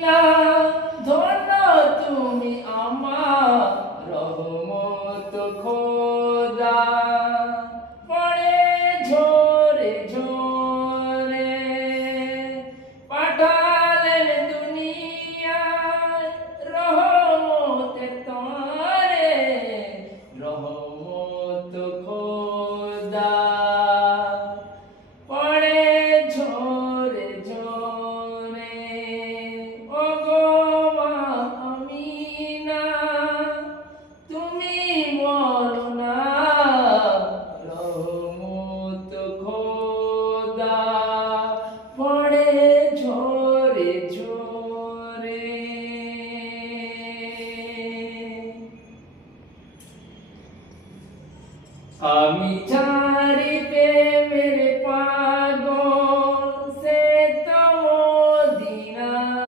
না ধন্য তুমি আমার রহমত খোদা পড়ে ঝরে ঝরে পাঠালেন দুনিয়ায় রহমতের তরে রহমত খোদা পড়ে ঝরে ঝরে ওগো মা আমিনা তুমি বলো না রহমত খোদা পড়ে ঝরে ঝরে। আমি চারি